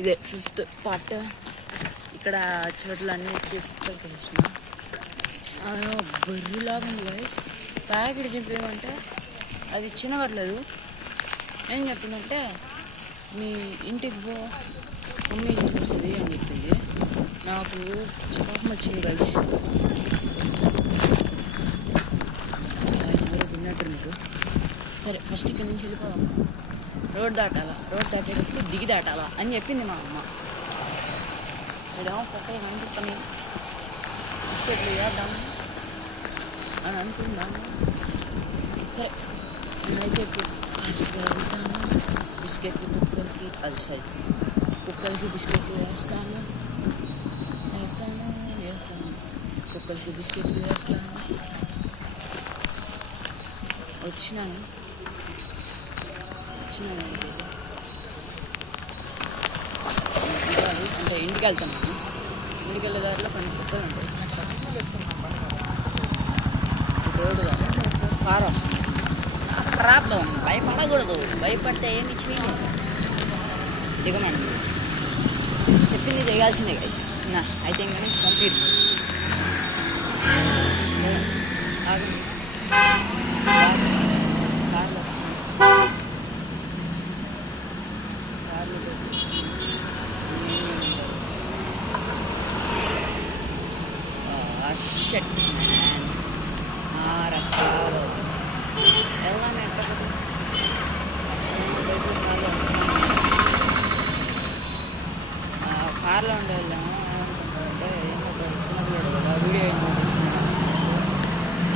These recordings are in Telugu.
ఇదే 5th పార్ట్. ఇక్కడ చోట్లన్నీ తీసుకొచ్చిన బర్రెలాగా ఉంది గైస్. ప్యాకెట్ చింపేయమంటే అది చిన్నగట్లేదు. ఏం చెప్పిందంటే మీ ఇంటికి పో మమ్మీ చూపిస్తుంది అని చెప్పింది. నాకు కోపం వచ్చింది గైస్. విన్నట్టు మీకు. సరే ఫస్ట్ ఇక్కడి నుంచి వెళ్ళిపోదాం. రోడ్ దాటాలా, రోడ్ దాటేటప్పుడు దిగి దాటాలా అని చెప్పింది మా అమ్మ. ఇదేమో పక్కన కనిపిస్తాను బిస్కెట్లు వేద్దాం అని అనుకున్నాను. సరే నేనైతే ఫాస్ట్గా వెళ్తాను. బిస్కెట్లు కుక్కలకి కుక్కలకి బిస్కెట్లు వేస్తాను. కుక్కలకి బిస్కెట్లు వేస్తాను. వచ్చినాను అంటే ఇంటికి వెళ్తున్నాను. ఇంటికి వెళ్ళే దారిలో కొన్ని కుక్కలు ఉంటాయి. రోడ్డు కారు వస్తుంది. ప్రాబ్లం భయపడకూడదు. భయపడితే ఏమి చేయలేదు. దిగమండి చెప్పింది చేయాల్సిందే గైస్. నా అయితే కానీ కంప్లీట్. కార్లు వస్తుంది. షట్ రకాలు ఎలా నెట్టదు. కార్లో ఉండే వాళ్ళేమో ఏమనుకుంటారంటే ఏమో చిన్నపిల్లడు కదా వీడియో ఏం చూపిస్తున్నాను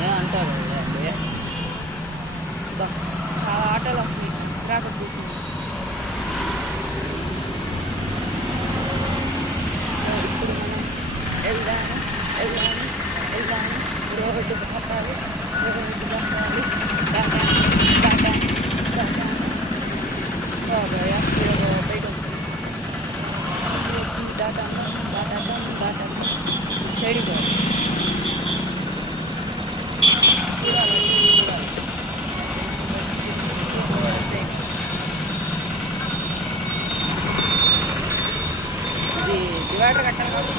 ఏమంటారు అండి. చాలా ఆటోలు వస్తున్నాయి. ట్రాఫిక్ చూసింది. ఇప్పుడు మనం వెళ్దాము రోడ్డు దాటాలి. బయట వస్తుంది. దాటాము సైడ్కి పోవాలి. ఇది డివైడర్ కట్టాలి.